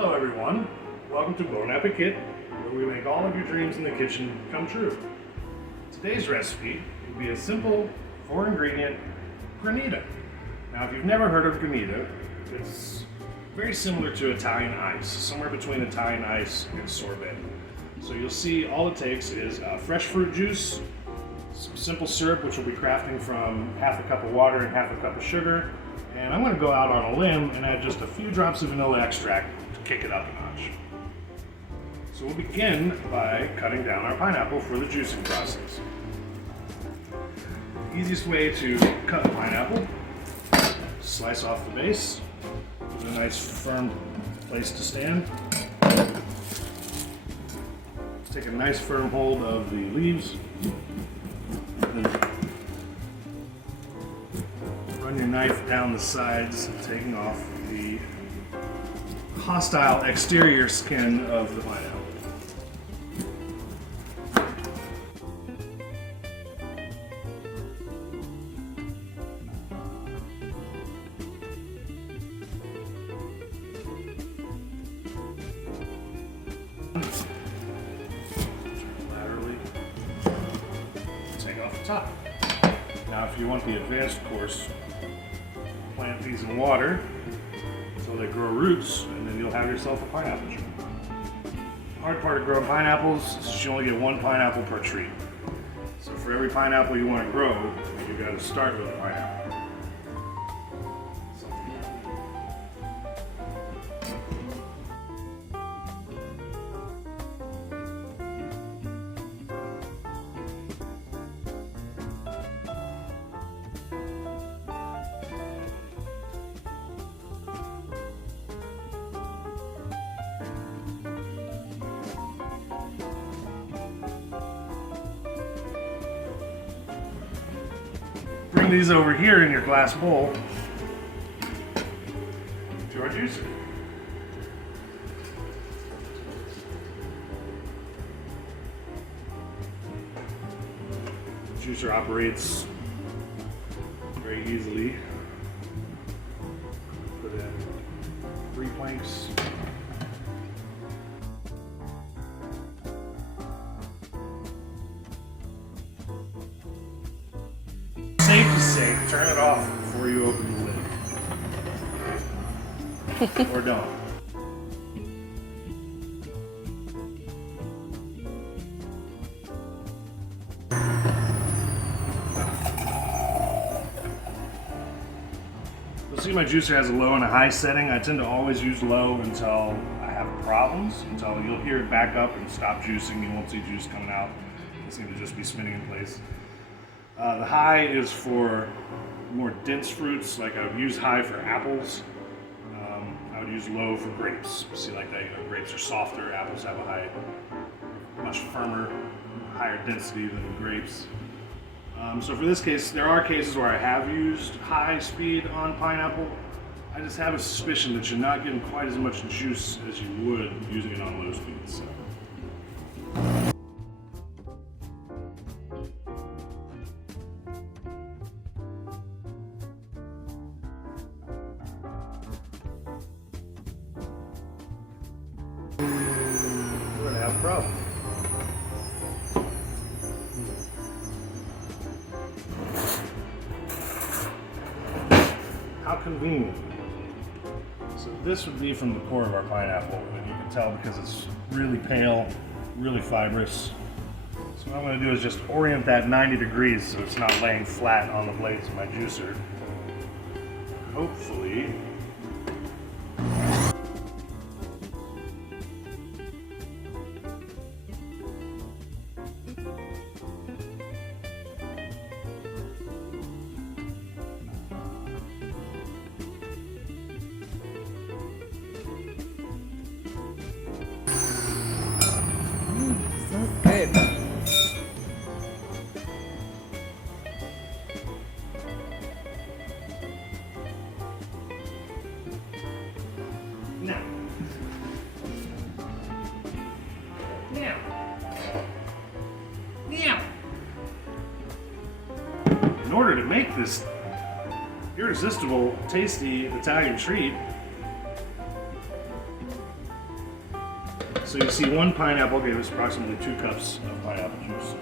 Hello everyone, welcome to Appekit, where we make all of your dreams in the kitchen come true. Today's recipe will be a simple 4-ingredient granita. Now if you've never heard of granita, it's very similar to Italian ice, somewhere between Italian ice and sorbet. So you'll see all it takes is fresh fruit juice, some simple syrup which we'll be crafting from half a cup of water and half a cup of sugar, and I'm going to go out on a limb and add just a few drops of vanilla extract to kick it up a notch. So we'll begin by cutting down our pineapple for the juicing process. The easiest way to cut a pineapple, slice off the base, with a nice firm place to stand. Take a nice firm hold of the leaves. Run your knife down the sides, taking off the hostile exterior skin of the pineapple. Laterally take off the top. Now if you want the advanced course, plant these in water so they grow roots, and then you'll have yourself a pineapple tree. The hard part of growing pineapples is you only get one pineapple per tree. So for every pineapple you want to grow, you got to start with a pineapple. Bring these over here in your glass bowl to our juicer. The juicer operates very easily. Put in 3 planks. Safe to say, turn it off before you open the lid. Or don't. You'll see my juicer has a low and a high setting. I tend to always use low until I have problems, until you'll hear it back up and stop juicing. You won't see juice coming out. It'll seem to just be spinning in place. The high is for more dense fruits, like I would use high for apples. I would use low for grapes. See, like that, grapes are softer, apples have a high, much firmer, higher density than grapes. So for this case, there are cases where I have used high speed on pineapple. I just have a suspicion that you're not getting quite as much juice as you would using it on low speed. So. We're gonna have a problem. How convenient. So this would be from the core of our pineapple, and you can tell because it's really pale, really fibrous. So what I'm gonna do is just orient that 90 degrees so it's not laying flat on the blades of my juicer. Hopefully, good. now. In order to make this irresistible, tasty Italian treat, So you see one pineapple gave us approximately 2 cups of pineapple juice.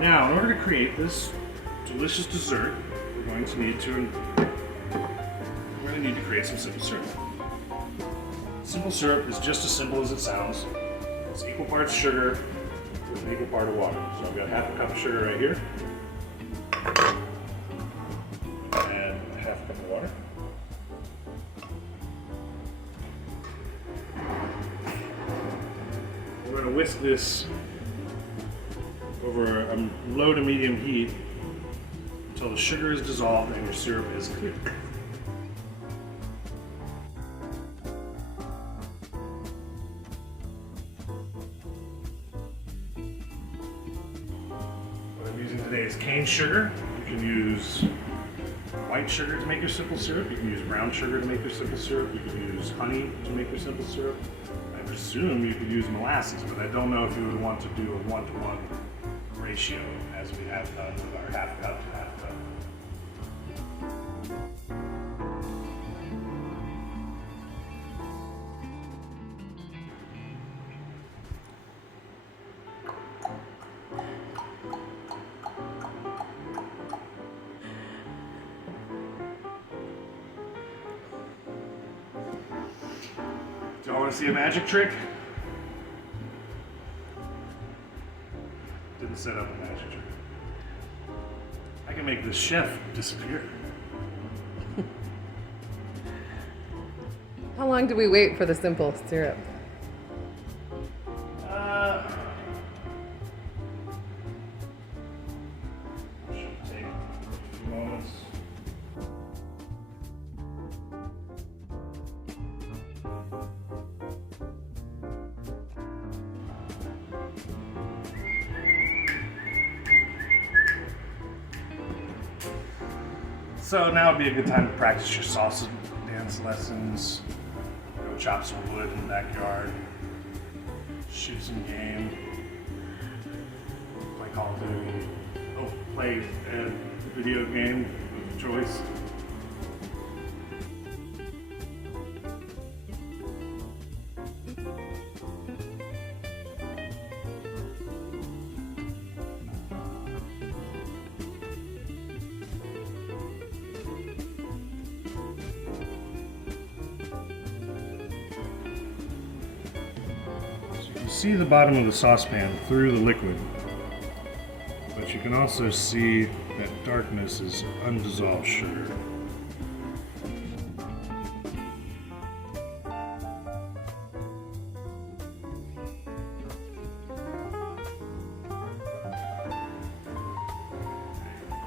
Now, in order to create this delicious dessert, we're going to need to create some simple syrup. Simple syrup is just as simple as it sounds. It's equal parts sugar with an equal part of water. So I've got half a cup of sugar right here. Add half a cup of water. We're going to whisk this over a low to medium heat until the sugar is dissolved and your syrup is clear. What I'm using today is cane sugar. You can use white sugar to make your simple syrup. You can use brown sugar to make your simple syrup. You can use honey to make your simple syrup. I presume you could use molasses, but I don't know if you would want to do a 1-to-1 ratio as we have done with our half cup to half cup. Do y'all want to see a magic trick? Didn't set up a magic trick. I can make this chef disappear. How long do we wait for the simple syrup? Should take a few moments. So now would be a good time to practice your salsa dance lessons. Go chop some wood in the backyard. Shoot some game. Play Call of Duty. Oh, play a video game of choice. See the bottom of the saucepan through the liquid, but you can also see that darkness is undissolved sugar.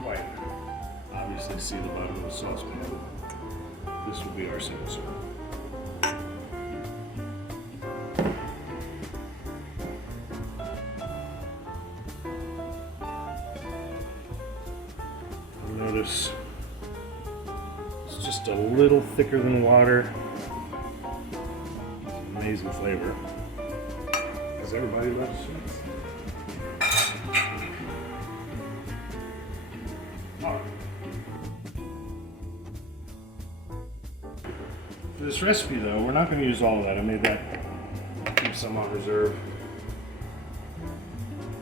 Quite obviously see the bottom of the saucepan. This will be our simple syrup. Notice it's just a little thicker than water. It's an amazing flavor because everybody loves sweets. Oh. For this recipe though, we're not going to use all of that. I made that, keep some on reserve.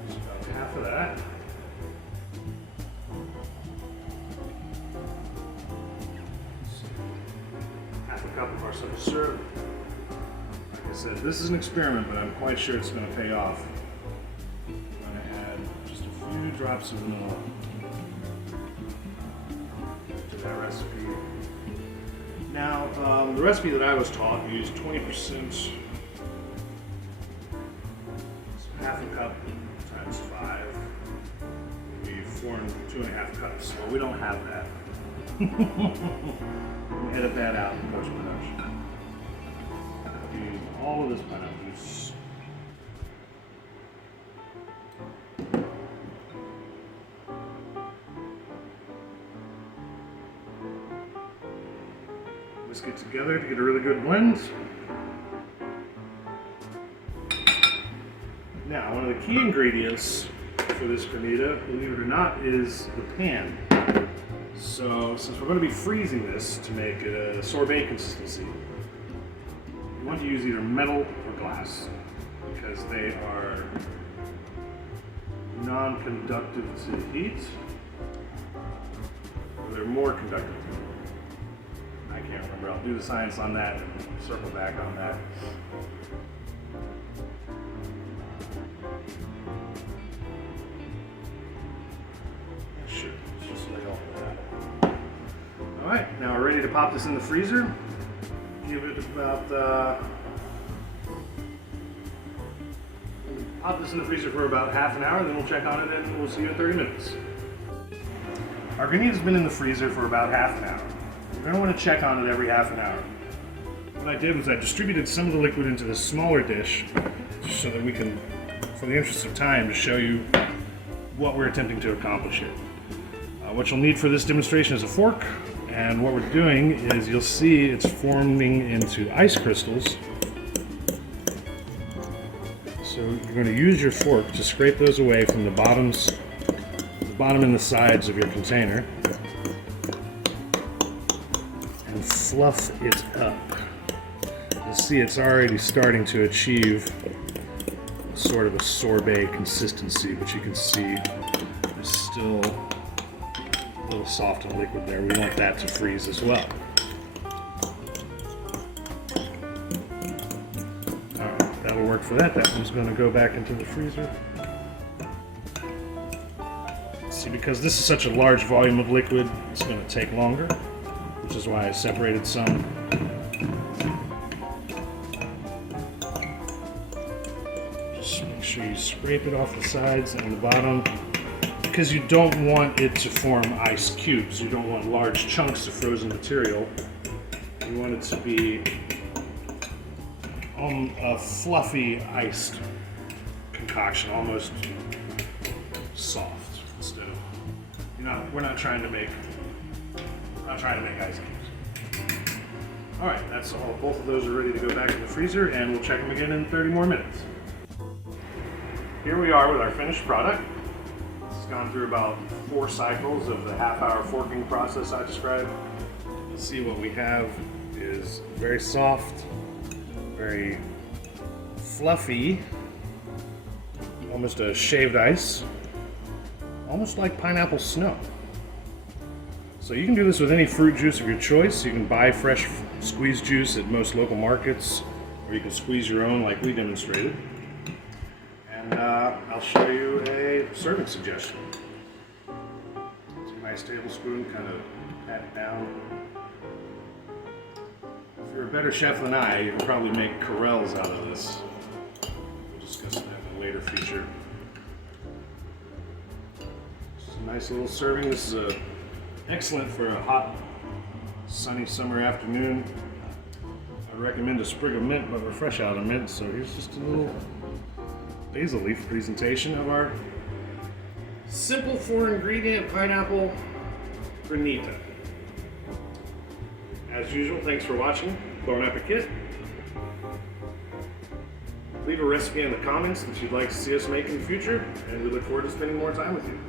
Just about half of that. Cup of our simple syrup. Like I said, this is an experiment, but I'm quite sure it's going to pay off. I'm going to add just a few drops of vanilla to that recipe. Now, the recipe that I was taught used 20%, so half a cup times 5 would be 2.5 cups. Well, we don't have that. Edit that out in post-production. Use all of this pineapple juice. Whisk it together to get a really good blend. Now, one of the key ingredients for this granita, believe it or not, is the pan. So since we're going to be freezing this to make it a sorbet consistency, you want to use either metal or glass because they are non-conductive to heat, or they're more conductive to heat. I can't remember. I'll do the science on that and circle back on that. Should just lay off of that. All right, now we're ready to pop this in the freezer. Give it about pop this in the freezer for about half an hour, then we'll check on it and we'll see you in 30 minutes. Our granita's been in the freezer for about half an hour. We're going to want to check on it every half an hour. What I did was I distributed some of the liquid into this smaller dish so that we can, for the interest of time, to show you what we're attempting to accomplish here. What you'll need for this demonstration is a fork, and what we're doing is you'll see it's forming into ice crystals. So you're going to use your fork to scrape those away from the bottom and the sides of your container and fluff it up. You'll see it's already starting to achieve sort of a sorbet consistency, but you can see there's still a little soft and liquid there. We want that to freeze as well. Alright, that'll work for that. That one's going to go back into the freezer. See, because this is such a large volume of liquid, it's going to take longer, which is why I separated some. Just make sure you scrape it off the sides and the bottom, because you don't want it to form ice cubes. You don't want large chunks of frozen material. You want it to be a fluffy iced concoction, almost soft. Instead of, we're not trying to make ice cubes. All right, that's all. Both of those are ready to go back in the freezer, and we'll check them again in 30 more minutes. Here we are with our finished product. It's gone through about 4 cycles of the half-hour forking process I described. You'll see what we have is very soft, very fluffy, almost a shaved ice. Almost like pineapple snow. So you can do this with any fruit juice of your choice. You can buy fresh squeezed juice at most local markets, or you can squeeze your own like we demonstrated. And I'll show you a serving suggestion. It's a nice tablespoon, kind of pat it down. If you're a better chef than I, you can probably make corelles out of this. We'll discuss that in a later feature. Nice little serving. This is excellent for a hot, sunny summer afternoon. I'd recommend a sprig of mint, but we're fresh out of mint, so here's just a little basil leaf presentation of our simple 4-ingredient pineapple granita. As usual, thanks for watching. Bon Appekit. Leave a recipe in the comments that you'd like to see us make in the future, and we look forward to spending more time with you.